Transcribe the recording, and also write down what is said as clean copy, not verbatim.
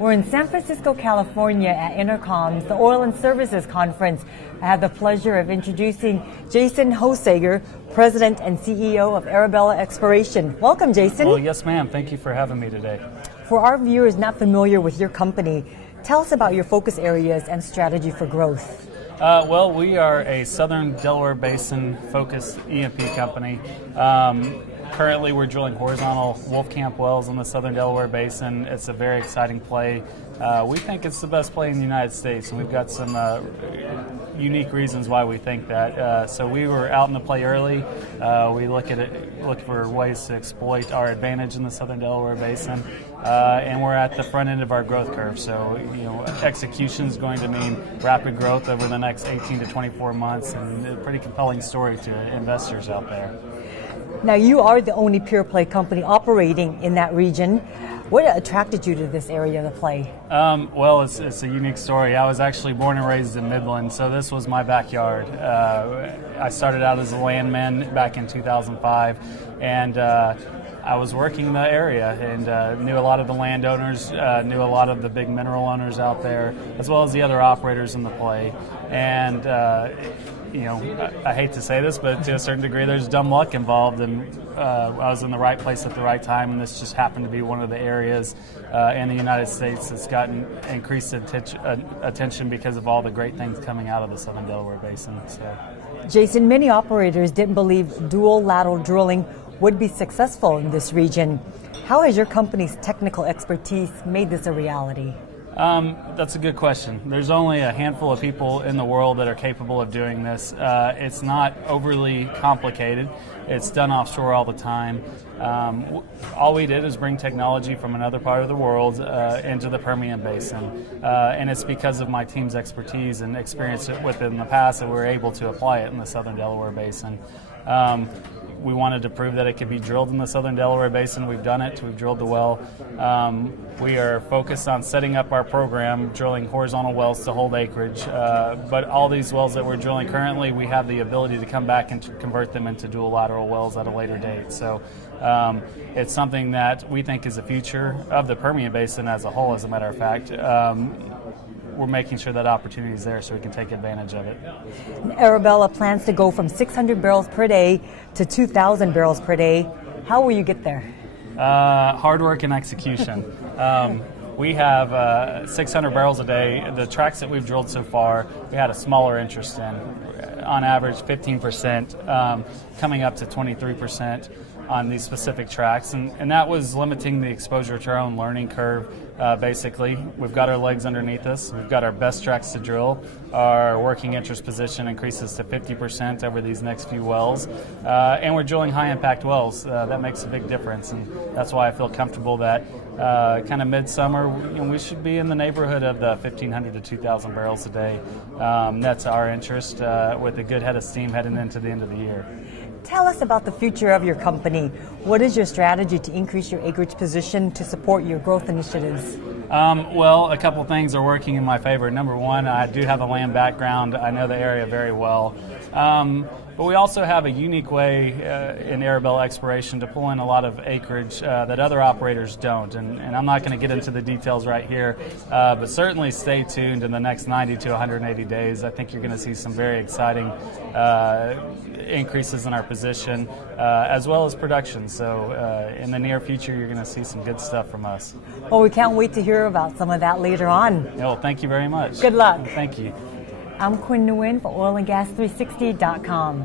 We're in San Francisco, California at EnerCom's the Oil and Services Conference. I have the pleasure of introducing Jason Hoisager, President and CEO of Arabella Exploration. Welcome, Jason. Well, yes, ma'am. Thank you for having me today. For our viewers not familiar with your company, tell us about your focus areas and strategy for growth. Well, we are a Southern Delaware Basin focused E&P company. Currently, we're drilling horizontal Wolfcamp wells in the Southern Delaware Basin. It's a very exciting play. We think it's the best play in the United States, and we've got some unique reasons why we think that. So we were out in the play early. We look for ways to exploit our advantage in the Southern Delaware Basin, and we're at the front end of our growth curve. So, execution is going to mean rapid growth over the next 18 to 24 months, and a pretty compelling story to investors out there. Now, you are the only pure play company operating in that region. What attracted you to this area of the play? Well, it's a unique story. I was actually born and raised in Midland, so this was my backyard. I started out as a landman back in 2005, and I was working in the area and knew a lot of the landowners, knew a lot of the big mineral owners out there, as well as the other operators in the play. And I hate to say this, but to a certain degree, there's dumb luck involved, and I was in the right place at the right time, and this just happened to be one of the areas in the United States that's gotten increased attention because of all the great things coming out of the Southern Delaware Basin. So, Jason, many operators didn't believe dual lateral drilling would be successful in this region. How has your company's technical expertise made this a reality? That's a good question. There's only a handful of people in the world that are capable of doing this. It's not overly complicated. It's done offshore all the time. All we did is bring technology from another part of the world into the Permian Basin. And it's because of my team's expertise and experience with it in the past that we're able to apply it in the Southern Delaware Basin. We wanted to prove that it could be drilled in the Southern Delaware Basin. We've done it. We've drilled the well. We are focused on setting up our program, drilling horizontal wells to hold acreage. But all these wells that we're drilling currently, we have the ability to come back and to convert them into dual lateral wells at a later date. So it's something that we think is the future of the Permian Basin as a whole, as a matter of fact. We're making sure that opportunity is there so we can take advantage of it. Arabella plans to go from 600 barrels per day to 2,000 barrels per day. How will you get there? Hard work and execution. We have 600 barrels a day. The tracks that we've drilled so far, we had a smaller interest in. On average, 15%, coming up to 23% on these specific tracks, and that was limiting the exposure to our own learning curve. Basically, we've got our legs underneath us. We've got our best tracks to drill. Our working interest position increases to 50% over these next few wells, and we're drilling high-impact wells. That makes a big difference, and that's why I feel comfortable that kind of midsummer, we should be in the neighborhood of the 1,500 to 2,000 barrels a day. That's our interest, with a good head of steam heading into the end of the year. Tell us about the future of your company. What is your strategy to increase your acreage position to support your growth initiatives? Well, a couple things are working in my favor. Number one, I do have a land background. I know the area very well. But we also have a unique way in Arabella Exploration to pull in a lot of acreage that other operators don't. And I'm not going to get into the details right here, but certainly stay tuned in the next 90 to 180 days. I think you're going to see some very exciting increases in our position, as well as production. So in the near future, you're going to see some good stuff from us. Well, we can't wait to hear about some of that later on. Well, thank you very much. Good luck. Thank you. I'm Quinn Nguyen for oilandgas360.com.